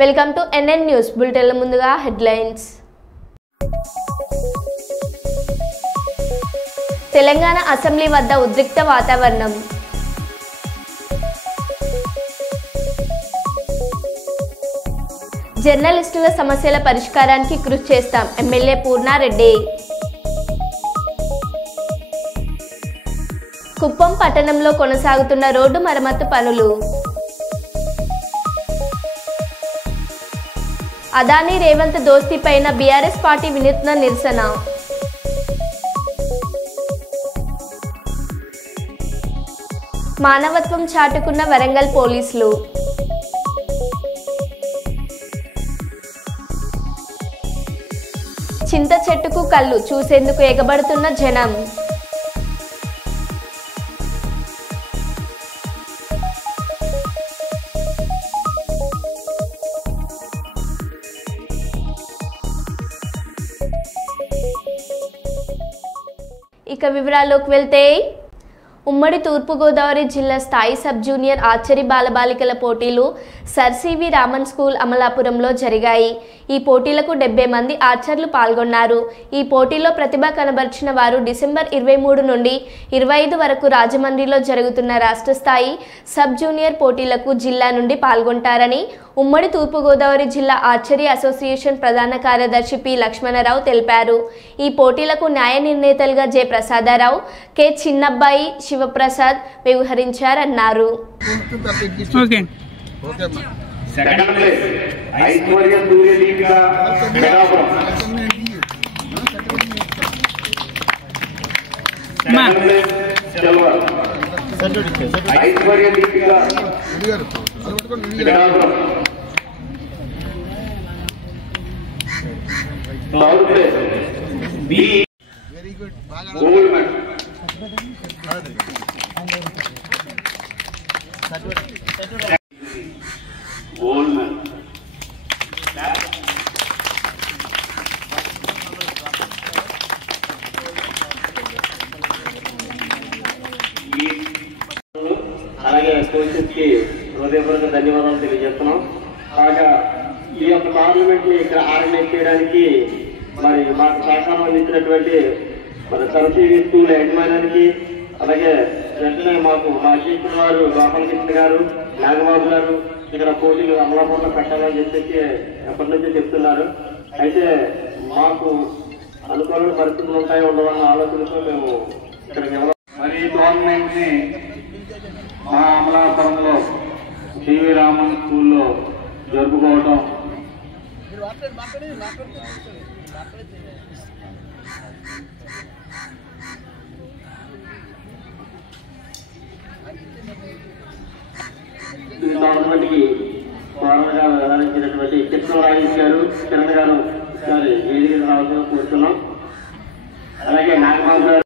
Welcome to NN news బులెటిన్ల ముందుగా headlines. Telangana assembly వద్ద ఉద్రిక్త వాతావరణం. జర్నలిస్టుల సమస్యల పరిష్కారానికి కృషి చేస్తాం ఎమ్మెల్యే పూర్ణారెడ్డి. కుప్పం పట్టణంలో కొనసాగుతున్న రోడ్డు మరమ్మతు పనులు. అదానీ రేవంత్ దోస్తీపైన బీఆర్ఎస్ పార్టీ వినూత్న నిరసన. మానవత్వం చాటుకున్న వరంగల్ పోలీసులు. చింత చెట్టుకు కళ్ళు చూసేందుకు ఎగబడుతున్న జనం. ఇక వివరాల్లోకి వెళ్తే, ఉమ్మడి తూర్పుగోదావరి జిల్లా స్థాయి సబ్ జూనియర్ ఆర్చరీ బాలబాలికల పోటీలు సర్ సివి రామన్ స్కూల్ అమలాపురంలో జరిగాయి. ఈ పోటీలకు 70 మంది ఆర్చర్లు పాల్గొన్నారు. ఈ పోటీలో ప్రతిభ కనబర్చిన వారు డిసెంబర్ 23 నుండి 25 వరకు రాజమండ్రిలో జరుగుతున్న రాష్ట్ర స్థాయి సబ్ జూనియర్ పోటీలకు జిల్లా నుండి పాల్గొంటారని ఉమ్మడి తూర్పుగోదావరి జిల్లా ఆర్చరీ అసోసియేషన్ ప్రధాన కార్యదర్శి పి లక్ష్మణరావు తెలిపారు. ఈ పోటీలకు న్యాయ నిర్ణేతలుగా జె ప్రసాదరావు, కె చిన్నబ్బాయి, శివప్రసాద్ వ్యవహరించారన్నారు. Very good. అలాగే కోచెస్కి హృదయపూర్వక ధన్యవాదాలు తెలియజేస్తున్నాం. కాగా ఈ యొక్క టోర్నమెంట్ ని ఇక్కడ ఆర్గనైజ్ చేయడానికి మరి మాకు సహకారం అందించినటువంటి మరి సరస్వతి స్కూల్ యజమానికి, అలాగే వెంటనే మాకు మా అధ్యక్షుడు వారు గోపాలకృష్ణ గారు, నాగబాబు గారు ఇక్కడ పోటీలు అమలాపురంలో పెట్టాలని చెప్పేసి ఎప్పటి నుంచో చెప్తున్నారు. అయితే మాకు అనుకూలమైన పరిస్థితులు ఉంటాయి ఉండవన్న ఆలోచనతో మేము ఇక్కడికి మరి ఈ టోర్నమెంట్ ని మా అమలాపురంలో సివి రామన్ స్కూల్లో జరుపుకోవడం ఈ టోర్నమెంట్ కి ఫార్మర్గా వ్యవహరించినటువంటి కృష్ణరాజేష్ గారు, కిరణ్ గారు వేదిక రావాల్సిన కూర్చున్నాం. అలాగే నాగబాబు గారు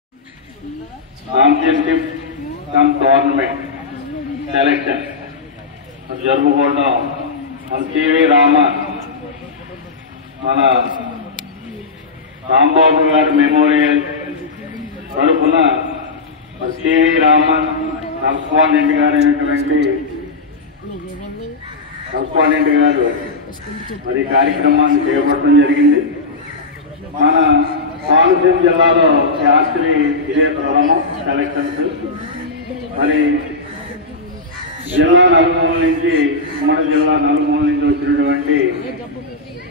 ఛాంపియన్షిప్ కమ్ టోర్నమెంట్ సెలెక్షన్ జరుపుకోవడం మన సివి రామన్, మన రాంబాబు గారి మెమోరియల్ తరఫున సివి రామన్ కరస్పాండెంట్ గారు అయినటువంటి కరస్పాండెంట్ గారు మరి కార్యక్రమాన్ని చేపట్టడం జరిగింది. మన కోనసీమ జిల్లాలో శాస్త్రి ఇదే ప్రథమం సెలక్షన్స్. మరి జిల్లా నలుమూల నుంచి, ఉమ్మడి జిల్లా నలుమూల నుంచి వచ్చినటువంటి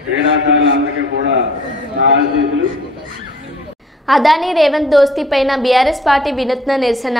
క్రీడాకారులందరికీ కూడా నా ఆశీస్సులు. అదానీ రేవంత్ దోస్తీపైన బీఆర్ఎస్ పార్టీ వినూత్న నిరసన.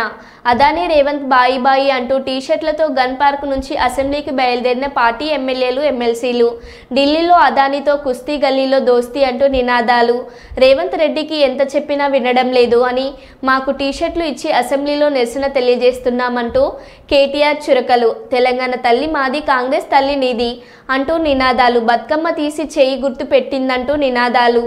అదానీ రేవంత్ బాయి బాయి అంటూ టీషర్ట్లతో గన్ పార్క్ నుంచి అసెంబ్లీకి బయలుదేరిన పార్టీ ఎమ్మెల్యేలు, ఎమ్మెల్సీలు. ఢిల్లీలో అదానీతో కుస్తీ, గల్లీలో దోస్తీ అంటూ నినాదాలు. రేవంత్ రెడ్డికి ఎంత చెప్పినా వినడం లేదు అని మాకు టీషర్ట్లు ఇచ్చి అసెంబ్లీలో నిరసన తెలియజేస్తున్నామంటూ కేటీఆర్ చురకలు. తెలంగాణ తల్లి మాది, కాంగ్రెస్ తల్లి నీది అంటూ నినాదాలు. బతుకమ్మ తీసి చేయి గుర్తు పెట్టిందంటూ నినాదాలు.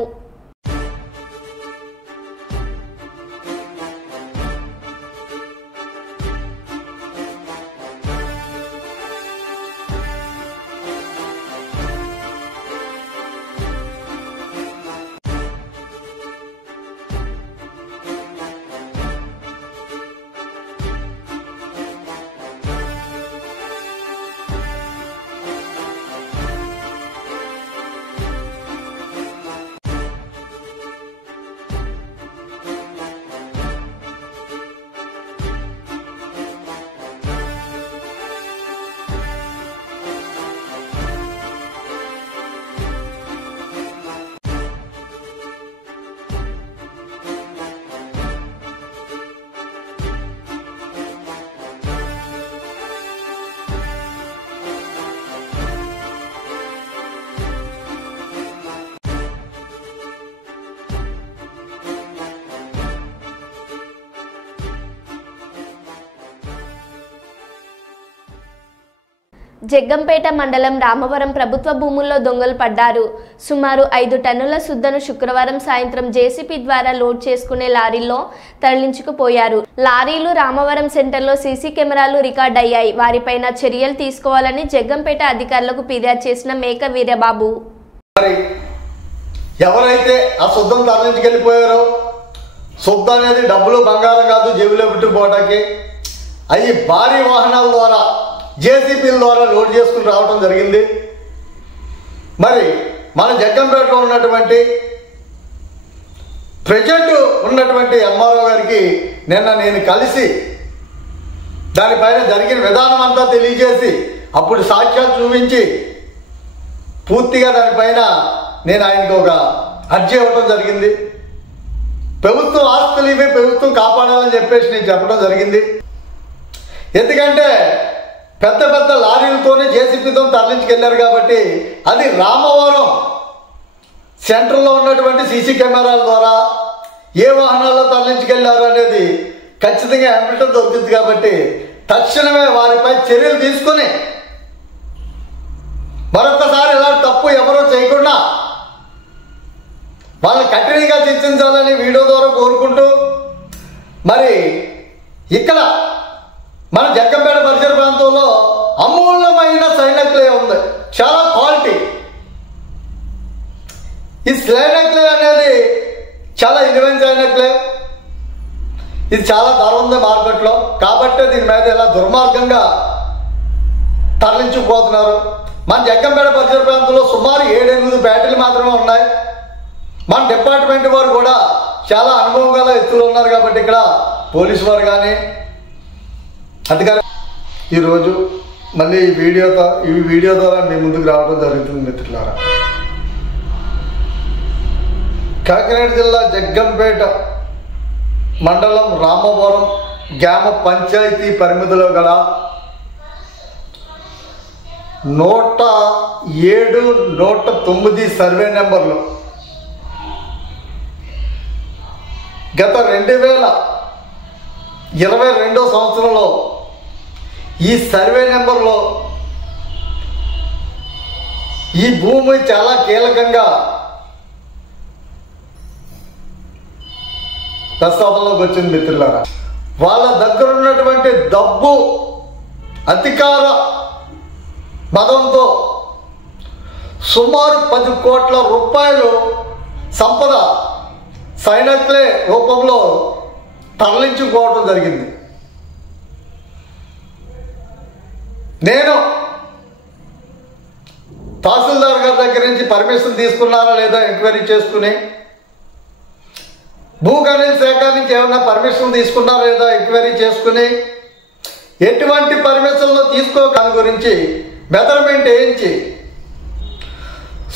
జగ్గంపేట మండలం రామవరం ప్రభుత్వ భూముల్లో దొంగలు పడ్డారు. సుమారు 5 టన్నుల సుద్దను శుక్రవారం సాయంత్రం జేసీపీ ద్వారా లోడ్ చేసుకునే లారీల్లో తరలించుకుపోయారు. లారీలు రామవరం సెంటర్లో సీసీ కెమెరాలు రికార్డ్ అయ్యాయి. వారిపైన చర్యలు తీసుకోవాలని జగ్గంపేట అధికారులకు ఫిర్యాదు చేసిన మేక వీరబాబు. ఎవరైతే ఆ శుద్ధం తరలించుకెళ్ళిపోయారో, శుద్ధ అనేది డబ్బులు బంగారం కాదు, జేబులో పెట్టుకుపోవడానికి అవి భారీ వాహనాల ద్వారా జేసీపీల ద్వారా లోడ్ చేసుకుని రావడం జరిగింది. మరి మన జగ్గంపేటలో ఉన్నటువంటి ప్రజెంట్ ఉన్నటువంటి ఎంఆర్ఓ గారికి నిన్న నేను కలిసి దానిపైన జరిగిన విధానం అంతా తెలియజేసి అప్పుడు సాక్ష్యాలు చూపించి పూర్తిగా దానిపైన నేను ఆయనకు ఒక అర్జీ ఇవ్వడం జరిగింది. ప్రభుత్వం ఆస్తులు ఇవి ప్రభుత్వం కాపాడాలని చెప్పేసి నేను చెప్పడం జరిగింది. ఎందుకంటే పెద్ద పెద్ద లారీలతోనే జేసీపీతో తరలించుకెళ్ళారు కాబట్టి అది రామవరం సెంటర్లో ఉన్నటువంటి సీసీ కెమెరాల ద్వారా ఏ వాహనాల్లో తరలించుకెళ్లారు అనేది ఖచ్చితంగా ఎవిడెన్స్ దొరుకుతుంది. కాబట్టి తక్షణమే వారిపై చర్యలు తీసుకుని మరొకసారి ఇలాంటి తప్పు ఎవరో చేయకుండా వాళ్ళని కఠినంగా శిక్షించాలని వీడియో ద్వారా కోరుకుంటూ, మరి ఇక్కడ మన జగ్గంపేట పరిసర ప్రాంతంలో అమూల్యమైన సైనక్లే ఉంది, చాలా క్వాలిటీ. ఈ సైనక్లే అనేది చాలా ఇన్వెంట్ సైనక్లే, ఇది చాలా ధర ఉంది మార్కెట్లో. కాబట్టి దీని మీద ఇలా దుర్మార్గంగా తరలించుకుపోతున్నారు. మన జగ్గంపేట పరిసర ప్రాంతంలో సుమారు 7-8 బ్యాటరీలు మాత్రమే ఉన్నాయి. మన డిపార్ట్మెంట్ వారు కూడా చాలా అనుభవం గల వ్యక్తులు ఉన్నారు. కాబట్టి ఇక్కడ పోలీసు వారు కానీ అధికారి ఈరోజు మళ్ళీ ఈ వీడియో ద్వారా మీ ముందుకు రావడం జరుగుతుంది. మిత్రులారా, కాకినాడ జిల్లా జగ్గంపేట మండలం రామవరం గ్రామ పంచాయతీ పరిమితిలో గల 107, 109 సర్వే నెంబర్లు గత 2022 సంవత్సరంలో ఈ సర్వే నెంబర్లో ఈ భూమి చాలా కీలకంగా ప్రస్తావనలోకి వచ్చింది. మిత్రులారా, వాళ్ళ దగ్గర ఉన్నటువంటి డబ్బు అధికార మదంతో సుమారు 10 కోట్ల రూపాయలు సంపద సైనక్లే రూపంలో తరలించుకోవడం జరిగింది. నేను తహసీల్దార్ గారి దగ్గర నుంచి పర్మిషన్ తీసుకున్నారా లేదా ఎంక్వైరీ చేసుకుని, భూ గణన శాఖ నుంచి ఏమైనా పర్మిషన్ తీసుకున్నారా లేదా ఎంక్వైరీ చేసుకుని, ఎటువంటి పర్మిషన్లు తీసుకోక గురించి మెజర్మెంట్ వేయించి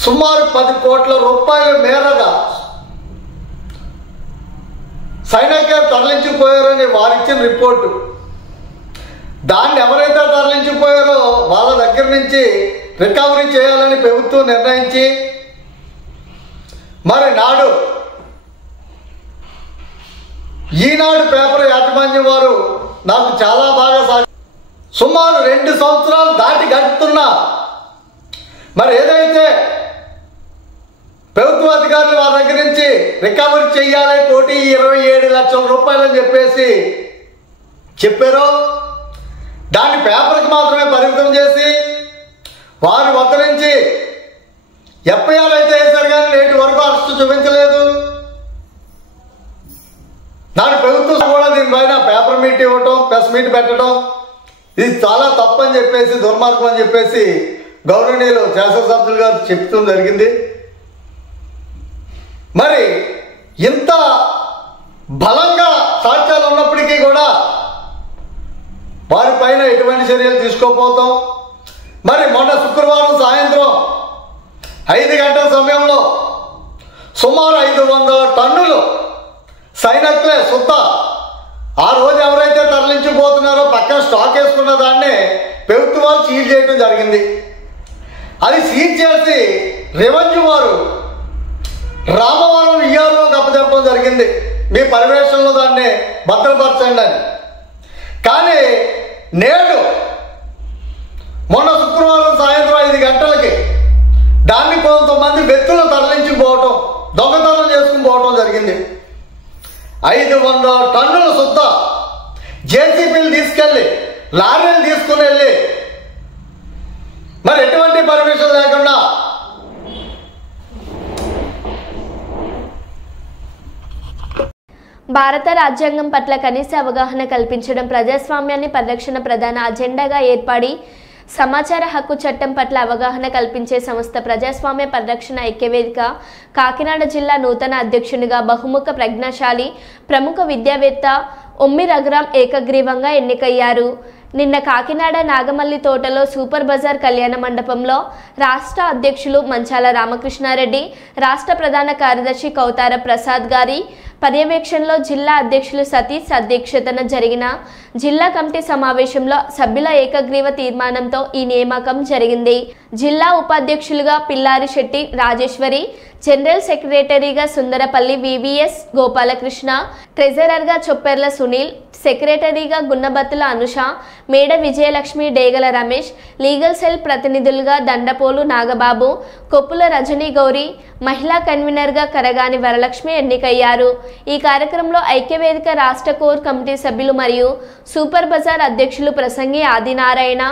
సుమారు 10 కోట్ల రూపాయల మేరగా సైనికులు తరలించిపోయారని వారిచ్చిన రిపోర్టు, దాన్ని ఎవరైతే తరలించిపోయారో వాళ్ళ దగ్గర నుంచి రికవరీ చేయాలని ప్రభుత్వం నిర్ణయించి, మరి నాడు ఈనాడు పేపర్ యాజమాన్యం వారు నాకు చాలా బాగా సుమారు 2 సంవత్సరాలు దాటి గడుపుతున్నా మరి ఏదైతే ప్రభుత్వ అధికారులు వారి దగ్గర నుంచి రికవరీ చేయాలి 1,27 లక్షల రూపాయలు అని చెప్పేసి చెప్పారో, దాన్ని పేపర్కి మాత్రమే పరిమితం చేసి వారి వద్ద నుంచి ఎఫ్ఐఆర్ అయితే వేశారు కానీ నేటి వరకు అరెస్టు చూపించలేదు. నాడు ప్రభుత్వం కూడా దీనిపైన పేపర్ మీట్ ఇవ్వటం, ప్రెస్ మీట్ పెట్టడం ఇది చాలా తప్పు అని చెప్పేసి, దుర్మార్గం అని చెప్పేసి గౌరవనీయులు శాసనసభ్యులు గారు చెప్తూ జరిగింది. మరి ఇంత బలంగా సాక్ష్యాలు ఉన్నప్పటికీ కూడా వారిపైన ఎటువంటి చర్యలు తీసుకోకపోతాం. మరి మొన్న శుక్రవారం సాయంత్రం 5 గంటల సమయంలో సుమారు 500 టన్నులు సైనక్లే సుత్త ఆ రోజు ఎవరైతే తరలించిపోతున్నారో పక్కన స్టాక్ వేసుకున్న దాన్నే ప్రభుత్వాలు సీజ్ చేయడం జరిగింది. అది సీజ్ చేసి రెవెన్యూ వారు రామవరం విఆర్ఓ అప్పచెప్పడం జరిగింది, మీ పర్యవేక్షణలో దాన్ని భద్రపరచండి అని. కానీ నేడు మొన్న శుక్రవారం సాయంత్రం 5 గంటలకి దాన్ని కొంతమంది వ్యక్తులు తరలించుకుపోవటం, దొంగతనం చేసుకుని పోవటం జరిగింది. 500 టన్నుల శుద్ధ జేసీబీలు తీసుకెళ్ళి లారీలు తీసుకుని వెళ్ళి మరి ఎటువంటి పర్మిషన్ లేకుండా భారత రాజ్యాంగం పట్ల కనీస అవగాహన కల్పించడం, ప్రజాస్వామ్యాన్ని పరిరక్షణ ప్రధాన అజెండాగా ఏర్పడి సమాచార హక్కు చట్టం పట్ల అవగాహన కల్పించే సంస్థ ప్రజాస్వామ్య పరిరక్షణ ఐక్యవేదిక కాకినాడ జిల్లా నూతన అధ్యక్షునిగా బహుముఖ ప్రజ్ఞాశాలి ప్రముఖ విద్యావేత్త ఒమ్మి రఘురాం ఏకగ్రీవంగా ఎన్నికయ్యారు. నిన్న కాకినాడ నాగమల్లి తోటలో సూపర్ బజార్ కళ్యాణ మండపంలో రాష్ట్ర అధ్యక్షులు మంచాల రామకృష్ణారెడ్డి, రాష్ట్ర ప్రధాన కార్యదర్శి కౌతార ప్రసాద్ గారి పర్యవేక్షణలో జిల్లా అధ్యక్షులు సతీష్ అధ్యక్షతన జరిగిన జిల్లా కమిటీ సమావేశంలో సభ్యుల ఏకగ్రీవ తీర్మానంతో ఈ నియామకం జరిగింది. జిల్లా ఉపాధ్యక్షులుగా పిల్లారి శెట్టి రాజేశ్వరి, జనరల్ సెక్రటరీగా సుందరపల్లి వివిఎస్ గోపాలకృష్ణ, ట్రెజరర్గా చొప్పెర్ల సునీల్, సెక్రటరీగా గున్నబత్తుల అనుష, మేడ విజయలక్ష్మి, డేగల రమేష్, లీగల్ సెల్ ప్రతినిధులుగా దండపోలు నాగబాబు, కొప్పుల రజనీ గౌరి, మహిళా కన్వీనర్గా కరగాని వరలక్ష్మి ఎన్నికయ్యారు. ఈ కార్యక్రమంలో ఐక్యవేదిక రాష్ట్ర కోర్ కమిటీ సభ్యులు మరియు సూపర్ బజార్ అధ్యక్షులు ప్రసంగి ఆదినారాయణ,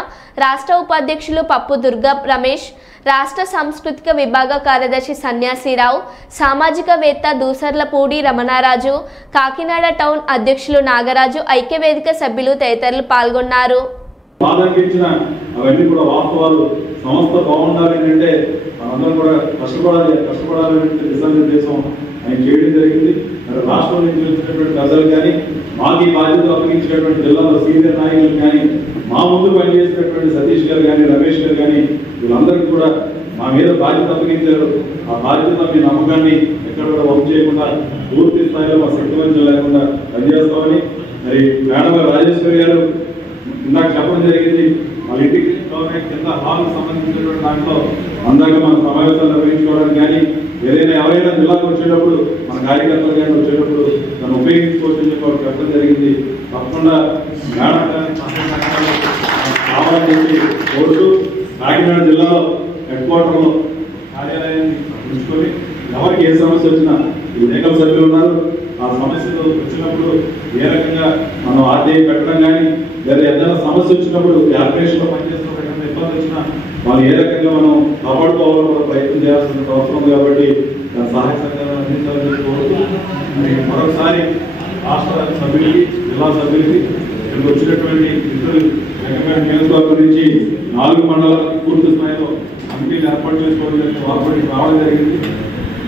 రాష్ట్ర ఉపాధ్యక్షులు పప్పు దుర్గా రమేష్, రాష్ట్ర సాంస్కృతిక విభాగ కార్యదర్శి సన్యాసిరావు, సామాజికవేత్త దూసర్లపూడి రమణారాజు, కాకినాడ టౌన్ అధ్యక్షులు నాగరాజు, ఐక్యవేదిక సభ్యులు తదితరులు పాల్గొన్నారు. అవన్నీ కూడా వాస్తవాలు. సంస్థ బాగుండాలి అంటే మనందరం కూడా కష్టపడాలనే దిశానిర్దేశం ఆయన చేయడం జరిగింది. రాష్ట్రం నుంచి వచ్చినటువంటి ప్రజలు కానీ, మాకు ఈ బాధ్యత అప్పగించినటువంటి జిల్లాలో సీనియర్ నాయకులు కానీ, మా ముందు పనిచేసినటువంటి సతీష్ గారు కానీ, రమేష్ గారు కానీ, వీళ్ళందరికీ కూడా మా మీద బాధ్యత అప్పగించారు. ఆ బాధ్యత మీ నమ్మకాన్ని ఎక్కడ కూడా వంపు చేయకుండా పూర్తి స్థాయిలో మా శక్తి వంచన లేకుండా పనిచేస్తామని మరి మేడం రాజేశ్వరి గారు ఇందాక చెప్పడం జరిగింది. వాళ్ళ ఇంటికి కింద హాల్కి సంబంధించినటువంటి దాంట్లో అందాక మన సమావేశాలు నిర్వహించుకోవడానికి కానీ, ఏదైనా ఎవరైనా జిల్లాకు వచ్చేటప్పుడు మన కార్యకర్తలు కానీ వచ్చేటప్పుడు దాన్ని ఉపయోగించుకోవచ్చని చెప్పి వాళ్ళు చెప్పడం జరిగింది. తప్పకుండా మేడం కావాలని చెప్పి కోరుతూ కాకినాడ జిల్లాలో హెడ్ క్వార్టర్లో కార్యాలయాన్ని ఉంచుకొని ఎవరికి ఏ సమస్య వచ్చినా అనేక సభ్యులు ఉన్నారు. ఆ సమస్యలు వచ్చినప్పుడు ఏ రకంగా మనం ఆర్టీఐ పెట్టడం కానీ, లేదా ఏదైనా సమస్య వచ్చినప్పుడు కార్పొరేషన్లో పనిచేస్తున్న ఇబ్బంది వచ్చినా వాళ్ళు ఏ రకంగా మనం కాపాడుకోవాలని కూడా ప్రయత్నం చేయాల్సిన అవసరం ఉంది. కాబట్టి దాని సహాయ సహకారాలు అందించాలని కోరుతూ మరొకసారి రాష్ట్ర సభ్యులకి, జిల్లా సభ్యులకి, ఇక్కడికి వచ్చినటువంటి ఇద్దరు నియోజకవర్గం నుంచి 4 మండలాలకు పూర్తి స్థాయిలో కమిటీలు ఏర్పాటు చేసుకోవడం రావడం జరిగింది.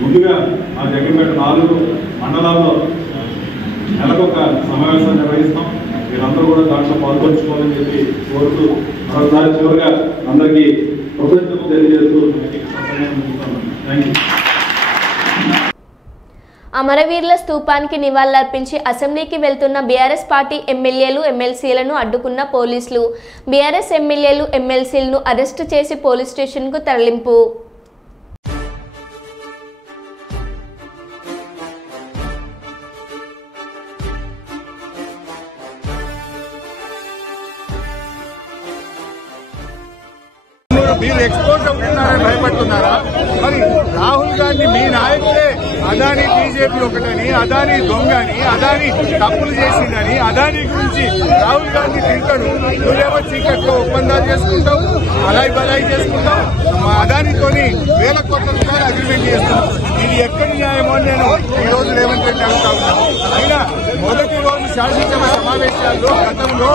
ముందుగా ఆ జగన్పేట 4 మండలాల్లో నెలకొక సమావేశం నిర్వహిస్తాం. మీరందరూ కూడా దాంట్లో పాల్గొంచుకోవాలని చెప్పి కోరుతూ మరొకసారి చివరిగా అందరికీ కృతజ్ఞతలు తెలియజేస్తూ థ్యాంక్ యూ. అమరవీరుల స్తూపానికి నివాళులర్పించి అసెంబ్లీకి వెళ్తున్న బీఆర్ఎస్ పార్టీ ఎమ్మెల్యేలు, ఎమ్మెల్సీలను అడ్డుకున్న పోలీసులు. బీఆర్ఎస్ ఎమ్మెల్యేలు, ఎమ్మెల్సీలను అరెస్టు చేసి పోలీస్ స్టేషన్కు తరలింపు. మీరు ఎక్స్పోజ్ అవుతున్నారని భయపడుతున్నారా? మరి రాహుల్ గాంధీ మీ నాయకులే అదానీ బీజేపీ ఒకటని, అదానీ దొంగని, అదానీ తప్పులు చేసిందని, అదానీ గురించి రాహుల్ గాంధీ తింటాడు. నువ్వేమో చీకట్లో ఒప్పందాలు చేసుకుంటావు, అలాయి బలాయి చేసుకుంటావు. మా అదానీతోని 1000 కోట్ల రూపాయలు అగ్రిమెంట్ చేస్తావు. ఇది ఎక్కడి న్యాయమో నేను ఈ రోజు రేవంత్ రెడ్డి అడుగుతా ఉన్నాను. అయినా మొదటి రోజు శాసనసభ సమావేశాల్లో గతంలో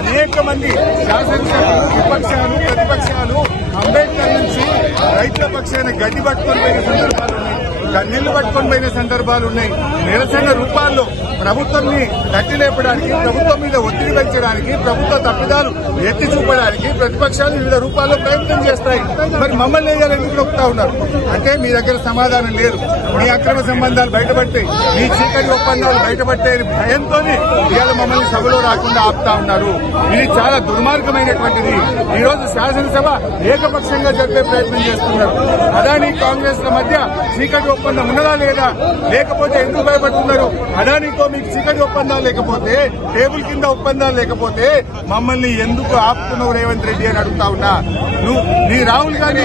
అనేక మంది శాసనసభ్యులు, విపక్షాలు, ప్రతిపక్షాలు అంబేద్కర్ నుంచి రైతుల పక్షాన గడ్డి పట్టుకొని పోయిన సందర్భాలు ఉన్నాయి, కన్నీళ్లు పట్టుకొని పోయిన సందర్భాలు ఉన్నాయి. నిరసన రూపాల్లో ప్రభుత్వాన్ని తట్టిలేపడానికి, ప్రభుత్వం మీద ఒత్తిడి పెంచడానికి, ప్రభుత్వ తప్పిదాలు ఎత్తి చూపడానికి ప్రతిపక్షాలు వివిధ రూపాల్లో ప్రయత్నం చేస్తాయి. మరి మమ్మల్ని ఎందుకు నొక్కుతా ఉన్నారు అంటే మీ దగ్గర సమాధానం లేదు. మీ అక్రమ సంబంధాలు బయటపడితే, మీ చీకటి ఒప్పందాలు బయటపడితే భయంతోనే ఇవాళ మమ్మల్ని సభలో రాకుండా ఆపుతా ఉన్నారు. ఇది చాలా దుర్మార్గమైనటువంటిది. ఈ రోజు శాసనసభ ఏకపక్షంగా జరిపే ప్రయత్నం చేస్తున్నారు. అదానీ కాంగ్రెస్ ల మధ్య చీకటి ఒప్పందం ఉన్నదా లేదా, లేకపోతే ఎందుకు భయపడుతున్నారు? అదానితో మీకు చీకటి ఒప్పందాలు లేకపోతే, టేబుల్ కింద ఒప్పందాలు లేకపోతే మమ్మల్ని ఎందుకు ఆపుతున్నావు రేవంత్ రెడ్డి అని అడుగుతా ఉన్నా. నీ రాహుల్ గాంధీ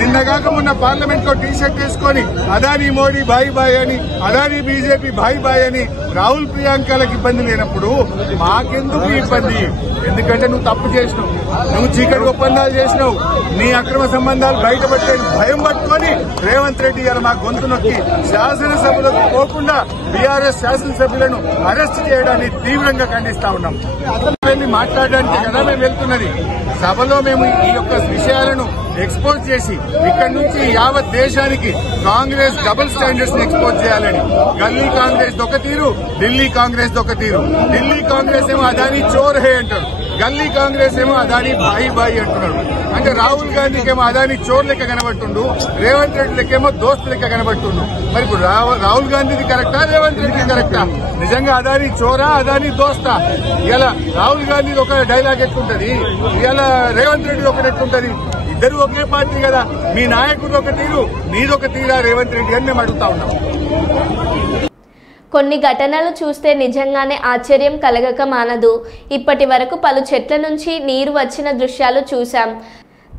నిన్నగాక మొన్న పార్లమెంట్ లో టీ షర్ట్ వేసుకొని అదానీ మోడీ బాయ్ బాయ్ అని, అదానీ బీజేపీ బాయ్ బాయ్ అని రాహుల్ ప్రియాంకలకు ఇబ్బంది లేనప్పుడు మాకెందుకు ఇబ్బంది? ఎందుకంటే నువ్వు తప్పు చేసినావు, నువ్వు చీకటి ఒప్పందాలు చేసినావు, నీ అక్రమ సంబంధాలు బయటపడే భయం పట్టుకొని రేవంత్ రెడ్డి గారు మా గొంతు నొక్కి శాసనసభలకు పోకుండా బీఆర్ఎస్ శాసనసభ్యులను అరెస్ట్ చేయడాన్ని తీవ్రంగా ఖండిస్తా ఉన్నాం. వెళ్లి మాట్లాడడానికి కదా మేము వెళ్తున్నది. సభలో మేము ఈ యొక్క విషయాలను ఎక్స్పోజ్ చేసి ఇక్కడి నుంచి యావత్ దేశానికి కాంగ్రెస్ డబుల్ స్టాండర్డ్స్ ని ఎక్స్పోజ్ చేయాలని. గల్లీ కాంగ్రెస్ ఒక తీరు, ఢిల్లీ కాంగ్రెస్ ఒక తీరు. ఢిల్లీ కాంగ్రెస్ ఏమో అదానీ చోర్ హే అంటారు, గల్లీ కాంగ్రెస్ ఏమో అదానీ బాయి బాయి అంటున్నాడు. అంటే రాహుల్ గాంధీకేమో అదానీ చోర్ లెక్క కనబడుతుండు, రేవంత్ రెడ్డి లెక్కేమో దోస్తు లెక్క కనబడుతుండు. మరి ఇప్పుడు రాహుల్ గాంధీది కరెక్టా, రేవంత్ రెడ్డి కరెక్టా? నిజంగా అదానీ చోరా, అదానీ దోస్తా? ఇలా రాహుల్ గాంధీ ఒక డైలాగ్ ఎట్లుంటది, ఇలా రేవంత్ రెడ్డి ఒకటి ఎట్లుంటది? ఇద్దరు ఒకే పార్టీ కదా, మీ నాయకుడు ఒక తీరు, నీదొక తీరా రేవంత్ రెడ్డి అని మేము అడుగుతా ఉన్నాం. కొన్ని ఘటనలు చూస్తే నిజంగానే ఆశ్చర్యం కలగక మానదు. ఇప్పటి వరకు పలు చెట్ల నుంచి నీరు వచ్చిన దృశ్యాలు చూశాం.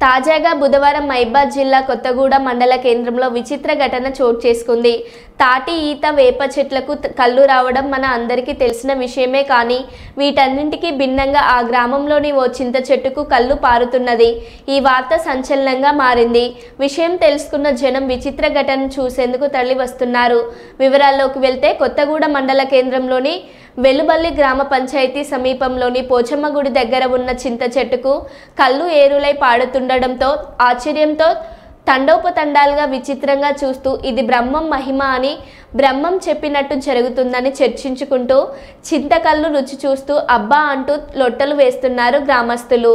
తాజాగా బుధవారం మహబూబాబాద్ జిల్లా కొత్తగూడెం మండల కేంద్రంలో విచిత్ర ఘటన చోటు చేసుకుంది. తాటి, ఈత, వేప చెట్లకు కళ్ళు రావడం మన అందరికీ తెలిసిన విషయమే. కానీ వీటన్నింటికీ భిన్నంగా ఆ గ్రామంలోని ఓ చింత చెట్టుకు కళ్ళు పారుతున్నది. ఈ వార్త సంచలనంగా మారింది. విషయం తెలుసుకున్న జనం విచిత్ర ఘటన చూసేందుకు తరలి వస్తున్నారు. వివరాల్లోకి వెళ్తే కొత్తగూడెం మండల కేంద్రంలోని వెలుబల్లి గ్రామ పంచాయతీ సమీపంలోని పోచమ్మ గుడి దగ్గర ఉన్న చింత చెట్టుకు కళ్ళు ఏరులై పాడుతుండడంతో ఆశ్చర్యంతో తండోపతండాలుగా విచిత్రంగా చూస్తూ ఇది బ్రహ్మం మహిమ అని, బ్రహ్మం చెప్పినట్టు జరుగుతుందని చర్చించుకుంటూ చింతకళ్ళు రుచి చూస్తూ అబ్బా అంటూ లొట్టలు వేస్తున్నారు గ్రామస్తులు.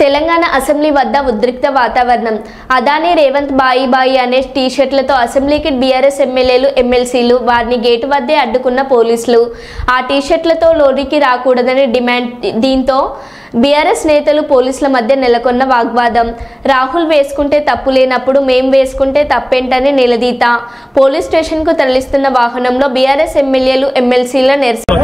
తెలంగాణ అసెంబ్లీ వద్ద ఉద్రిక్త వాతావరణం. అదానీ రేవంత్ బాయి బాయి అనే టీషర్ట్లతో అసెంబ్లీకి బీఆర్ఎస్ ఎమ్మెల్యేలు, ఎమ్మెల్సీలు వారిని గేటు వద్దే అడ్డుకున్న పోలీసులు. ఆ టీషర్ట్లతో లోనికి రాకూడదని డిమాండ్. దీంతో బీఆర్ఎస్ నేతలు, పోలీసుల మధ్య నెలకొన్న వాగ్వాదం. రాహుల్ వేసుకుంటే తప్పు లేనప్పుడు మేం వేసుకుంటే తప్పేంటని నిలదీత. పోలీస్ స్టేషన్కు తరలిస్తున్న వాహనంలో బీఆర్ఎస్ ఎమ్మెల్యేలు, ఎమ్మెల్సీల నిరసన.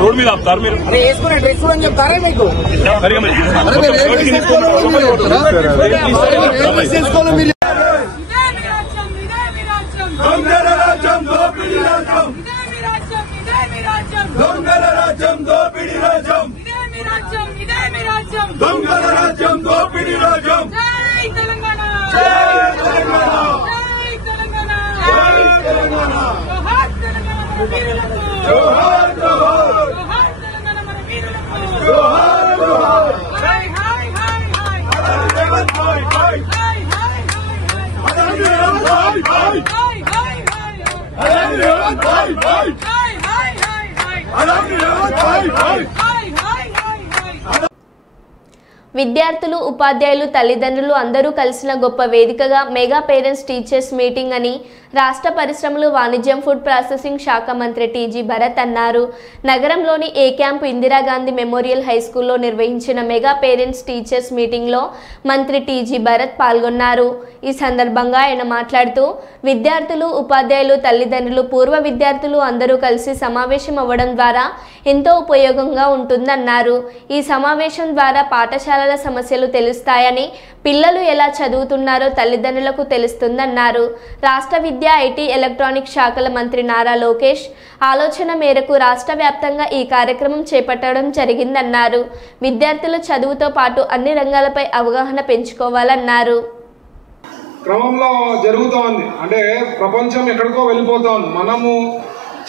రోడ్ మీద ఆపుతారు మీరు వేసుకునే డ్రెస్ అని చెప్తారా మీకు? విద్యార్థులు, ఉపాధ్యాయులు, తల్లిదండ్రులు అందరూ కలిసిన గొప్ప వేదికగా మెగా పేరెంట్స్ టీచర్స్ మీటింగ్ అని రాష్ట్ర పరిశ్రమలు వాణిజ్యం ఫుడ్ ప్రాసెసింగ్ శాఖ మంత్రి టీజీ భరత్ అన్నారు. నగరంలోని ఏ క్యాంప్ ఇందిరాగాంధీ మెమోరియల్ హైస్కూల్లో నిర్వహించిన మెగా పేరెంట్స్ టీచర్స్ మీటింగ్లో మంత్రి టీజీ భరత్ పాల్గొన్నారు. ఈ సందర్భంగా ఆయన మాట్లాడుతూ విద్యార్థులు, ఉపాధ్యాయులు, తల్లిదండ్రులు, పూర్వ విద్యార్థులు అందరూ కలిసి సమావేశం అవ్వడం ద్వారా ఎంతో ఉపయోగంగా ఉంటుందన్నారు. ఈ సమావేశం ద్వారా పాఠశాలల సమస్యలు తెలుస్తాయని, పిల్లలు ఎలా చదువుతున్నారో తల్లిదండ్రులకు తెలుస్తుందన్నారు. రాష్ట్ర విద్యా, ఐటీ, ఎలక్ట్రానిక్ శాఖల మంత్రి నారా లోకేష్ ఆలోచన మేరకు రాష్ట్ర వ్యాప్తంగా ఈ కార్యక్రమం చేపట్టడం జరిగిందన్నారు. విద్యార్థులు చదువుతో పాటు అన్ని రంగాలపై అవగాహన పెంచుకోవాలన్నారు. క్రమంలో జరుగుతోంది, అంటే ప్రపంచం ఎక్కడికో వెళ్ళిపోతోంది. మనము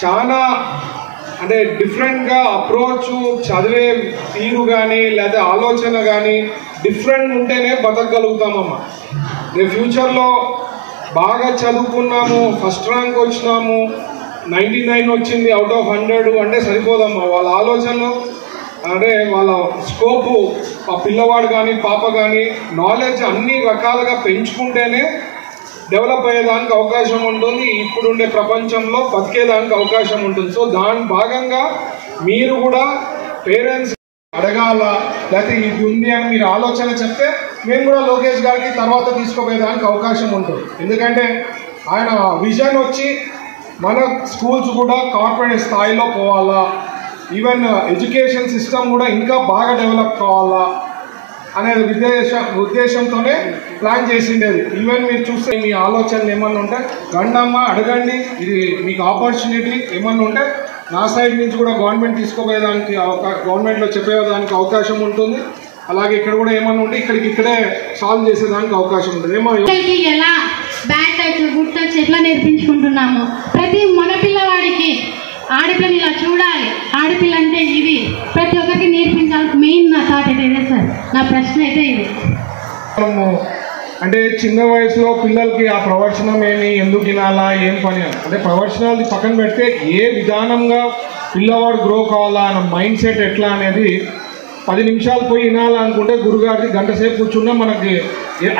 చాలా అంటే డిఫరెంట్గా అప్రోచ్, చదివే తీరు కానీ లేదా ఆలోచన కానీ డిఫరెంట్ ఉంటేనే బతకగలుగుతామమ్మా. రేపు ఫ్యూచర్లో బాగా చదువుకున్నాము, ఫస్ట్ ర్యాంక్ వచ్చినాము, 99 వచ్చింది అవుట్ ఆఫ్ 100 అంటే సరిపోదమ్మా. వాళ్ళ ఆలోచనలు అంటే వాళ్ళ స్కోపు, ఆ పిల్లవాడు కానీ పాప కానీ నాలెడ్జ్ అన్ని రకాలుగా పెంచుకుంటేనే డెవలప్ అయ్యేదానికి అవకాశం ఉంటుంది. ఇప్పుడుండే ప్రపంచంలో బతికేదానికి అవకాశం ఉంటుంది. సో దాని భాగంగా మీరు కూడా పేరెంట్స్ అడగాల, లేకపోతే ఇది ఉంది అని మీరు ఆలోచన చెప్తే మేము కూడా లోకేష్ గారికి తర్వాత తీసుకుపోయేదానికి అవకాశం ఉంటుంది. ఎందుకంటే ఆయన విజన్ వచ్చి మన స్కూల్స్ కూడా కార్పొరేట్ స్థాయిలో పోవాలా, ఈవెన్ ఎడ్యుకేషన్ సిస్టమ్ కూడా ఇంకా బాగా డెవలప్ కావాలా అనే ఉద్దేశంతోనే ప్లాన్ చేసిండేది. ఈవెన్ మీరు చూస్తే మీ ఆలోచనలు ఏమన్నా ఉంటే రండమ్మా అడగండి, ఇది మీకు ఆపర్చునిటీ ఏమన్నా ఉంటే నా సైడ్ నుంచి కూడా గవర్నమెంట్ తీసుకోపోయేదానికి గవర్నమెంట్లో చెప్పేదానికి అవకాశం ఉంటుంది. అలాగే ఇక్కడ కూడా ఏమన్నా ఉంటే ఇక్కడే సాల్వ్ చేసేదానికి అవకాశం ఉంటుంది. ఎలా బ్యాడ్ టచ్, గుడ్ టచ్ ఎట్లా నేర్పించుకుంటున్నాము, ప్రతి మగ పిల్లవాడికి ఆడపిల్లని ఇలా చూడాలి, ఆడపిల్ల అంటే ఇది ప్రతి ఒక్కరికి నేర్పించాలి. మెయిన్ నా థాట్ అయితే ఇదే సార్, నా ప్రశ్న అయితే ఇది. మనము అంటే చిన్న వయసులో పిల్లలకి ఆ ప్రవచనం ఏమి, ఎందుకు వినాలా, ఏం పని అంటే ప్రవచనాలు పక్కన పెడితే ఏ విధానంగా పిల్లవాడు గ్రో కావాలా అన్న మైండ్ సెట్ ఎట్లా అనేది 10 నిమిషాలు పోయి వినాలనుకుంటే గురుగారికి గంట సేపు కూర్చున్నా మనకి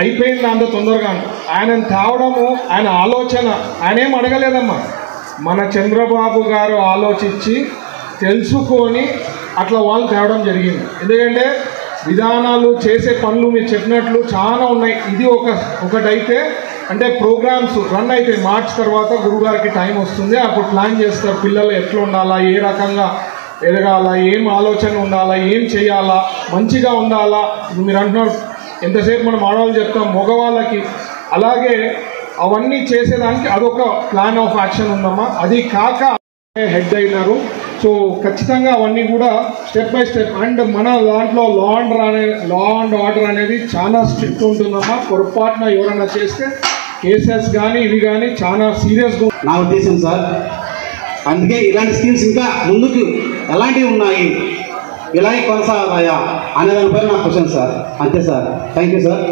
అయిపోయింది అంత తొందరగా. ఆయనను తేవడము, ఆయన ఆలోచన, ఆయన ఏం అడగలేదమ్మా, మన చంద్రబాబు గారు ఆలోచించి తెలుసుకొని అట్లా వాళ్ళు తేవడం జరిగింది. ఎందుకంటే విధానాలు, చేసే పనులు మీరు చెప్పినట్లు చాలా ఉన్నాయి. ఇది ఒకటైతే అంటే ప్రోగ్రామ్స్ రన్ అయితే మార్చ్ తర్వాత గురుగారికి టైం వస్తుంది, అప్పుడు ప్లాన్ చేస్తారు పిల్లలు ఎట్లా ఉండాలా, ఏ రకంగా ఎదగాల, ఏం ఆలోచన ఉండాలా, ఏం చేయాలా, మంచిగా ఉండాలా. మీరు అంటున్నారు ఎంతసేపు మనం ఆడవాళ్ళు చెప్తాం మగవాళ్ళకి, అలాగే అవన్నీ చేసేదానికి అదొక ప్లాన్ ఆఫ్ యాక్షన్ ఉందమ్మా. అది కాక హెడ్ అయినారు. సో ఖచ్చితంగా అవన్నీ కూడా స్టెప్ బై స్టెప్. అండ్ మన దాంట్లో లా అండ్ ఆర్డర్ అనేది చాలా స్ట్రిక్ట్ ఉంటుందమ్మా. పొరపాటున ఎవరైనా చేస్తే కేసెస్ కానీ ఇవి కానీ చాలా సీరియస్గా నా ఉద్దేశం సార్. అందుకే ఇలాంటి స్కీమ్స్ ఇంకా ముందుకు ఎలాంటివి ఉన్నాయి, ఇలాగే కొనసాగాయా అనే దానిపై నా క్వశ్చన్ సార్. అంతే sir, thank you sir.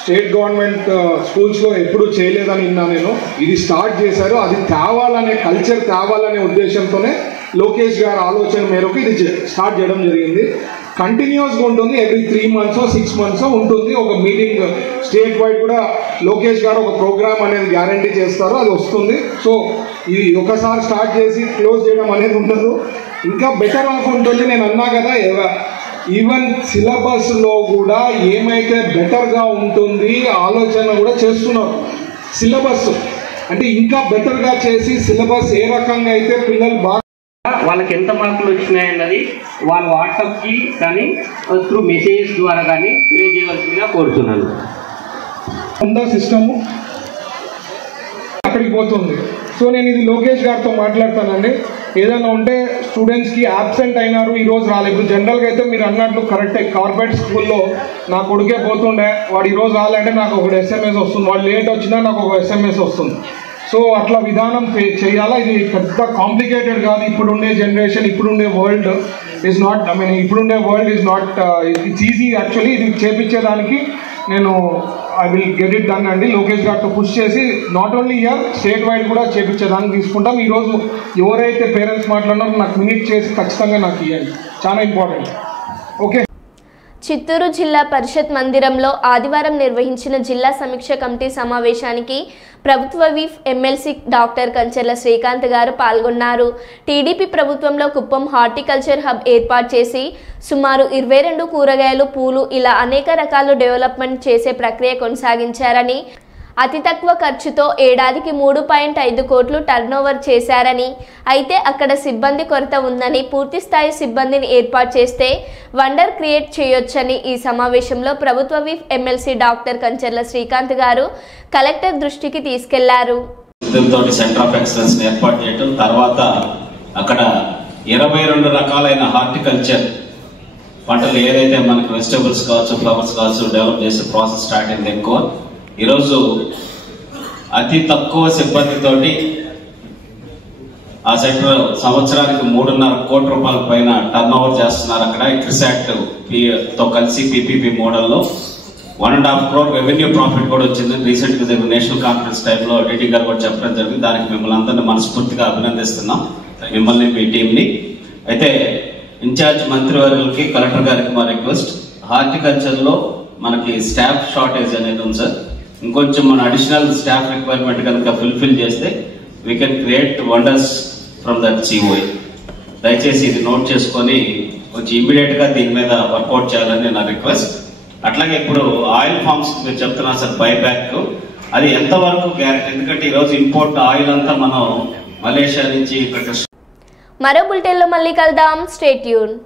State government స్కూల్స్లో ఎప్పుడూ చేయలేదని విన్నా నేను. ఇది స్టార్ట్ చేశారు, అది తేవాలనే కల్చర్ తేవాలనే ఉద్దేశంతోనే లోకేష్ గారి ఆలోచన మేరకు ఇది స్టార్ట్ చేయడం జరిగింది. కంటిన్యూస్గా ఉంటుంది, ఎవ్రీ 3 months 6 months ఉంటుంది ఒక మీటింగ్. స్టేట్ వైడ్ కూడా లోకేష్ గారు ఒక ప్రోగ్రామ్ అనేది గ్యారంటీ చేస్తారు, అది వస్తుంది. సో ఇది ఒకసారి స్టార్ట్ చేసి క్లోజ్ చేయడం అనేది ఉండదు, ఇంకా బెటర్ ఆఫ్ ఉంటుంది. నేను అన్నా కదా, ఈవెన్ సిలబస్లో కూడా ఏమైతే బెటర్గా ఉంటుంది ఆలోచన కూడా చేస్తున్నారు. సిలబస్ అంటే ఇంకా బెటర్గా చేసి సిలబస్ ఏ రకంగా అయితే పిల్లలు బాగా వాళ్ళకి ఎంత మార్కులు వచ్చినాయన్నది వాళ్ళ వాట్సాప్కి కానీ త్రూ మెసేజెస్ ద్వారా కానీ తెలియజేయవలసిందిగా కోరుతున్నాను. ఉందా సిస్టము అక్కడికి పోతుంది. సో నేను ఇది లోకేష్ గారితో మాట్లాడతానండి. ఏదైనా ఉంటే స్టూడెంట్స్కి యాబ్సెంట్ అయినారు, ఈరోజు రాలేదు. ఇప్పుడు జనరల్గా అయితే మీరు అన్నట్లు కరెక్టే, కార్పొరేట్ స్కూల్లో నా కొడుకే పోతుండే, వాడు ఈరోజు రాలంటే నాకు ఒకటి SMS వస్తుంది, వాడు లేట్ వచ్చినా నాకు ఒక SMS వస్తుంది. సో అట్లా విధానం చేయాలా. ఇది పెద్ద కాంప్లికేటెడ్ కాదు. ఇప్పుడుండే జనరేషన్, ఇప్పుడుండే వరల్డ్ ఈజ్ నాట్, ఇప్పుడుండే world is not, it's easy actually. ఇది చేపించేదానికి నేను I will get it done అండి. లోకేష్ గారితో పుష్ చేసి not only year state wide కూడా చేపించేదానికి తీసుకుంటాం. ఈరోజు ఎవరైతే పేరెంట్స్ మాట్లాడినారో నాకు మినిట్ చేసి ఖచ్చితంగా నాకు ఇవ్వండి, చాలా ఇంపార్టెంట్. ఓకే. చిత్తూరు జిల్లా పరిషత్ మందిరంలో ఆదివారం నిర్వహించిన జిల్లా సమీక్ష కమిటీ సమావేశానికి ప్రభుత్వ whip MLC doctor Kancharla Srikanth గారు పాల్గొన్నారు. టీడీపీ ప్రభుత్వంలో కుప్పం హార్టికల్చర్ హబ్ ఏర్పాటు చేసి సుమారు 22 కూరగాయలు, పూలు ఇలా అనేక రకాల డెవలప్మెంట్ చేసే ప్రక్రియ కొనసాగించారని, అతి తక్కువ ఖర్చుతో ఏడాదికి 3.5 కోట్లు టర్నోవర్ చేశారని, అయితే అక్కడ సిబ్బంది కొరత ఉందని, పూర్తి స్థాయి సిబ్బందిని ఏర్పాటు చేస్తే వండర్ క్రియేట్ చేయొచ్చని ఈ సమావేశంలో ప్రభుత్వ whip MLC doctor Kancharla Srikanth గారు కలెక్టర్ దృష్టికి తీసుకెళ్లారు. సెంటర్ ఆఫ్ ఎక్సలెన్స్ ఏర్పాటు చేయడం, తర్వాత అక్కడ 22 రకాలైన హార్టికల్చర్ పంటలు ఏదైతే మనకి వెజిటబుల్స్ కావచ్చు, ఫ్లవర్స్ కావచ్చు డెవలప్ చేసే ప్రాసెస్ స్టార్ట్ అయింది. ఎక్కువ ఈరోజు అతి తక్కువ సిబ్బందితోటి ఆ సెక్టర్ సంవత్సరానికి 3.5 కోట్ల రూపాయల పైన టర్న్ ఓవర్ చేస్తున్నారు. అక్కడ క్రిసాట్ తో కలిసి పీపీపీ మోడల్లో 1.5 crore రెవెన్యూ ప్రాఫిట్ కూడా వచ్చింది. రీసెంట్ గా జరిగిన నేషనల్ కాన్ఫరెన్స్ టైంలో డీటీ గారు కూడా చెప్పడం జరిగింది. దానికి మిమ్మల్ని అందరినీ మనస్ఫూర్తిగా అభినందిస్తున్నాం, మిమ్మల్ని మీ టీంని. అయితే ఇన్ఛార్జ్ మంత్రివర్యులకి, కలెక్టర్ గారికి మా రిక్వెస్ట్, హార్టికల్చర్ లో మనకి స్టాఫ్ షార్టేజ్ అనేది ఉంది సార్. ఇంకొంచెం మన అడిషనల్ స్టాఫ్ రిక్వైర్మెంట్ కనుక ఫుల్ఫిల్ చేస్తే we can create wonders from that COI. దయచేసి ఇది నోట్ చేసుకొని కొంచెం ఇమీడియట్ గా దీని మీద వర్కౌట్ చేయాలని నా రిక్వెస్ట్. అట్లాగే ఇప్పుడు ఆయిల్ ఫార్మ్స్ మీరు చెప్తున్నారు సార్, బైబ్యాక్ అది ఎంతవరకు గ్యారెంటీ? ఎందుకంటే ఈరోజు ఇంపోర్ట్ ఆయిల్ అంతా మనం మలేషియా నుంచి. మరో బులెటిన్లో మళ్ళీ కలుద్దాం. Stay tune.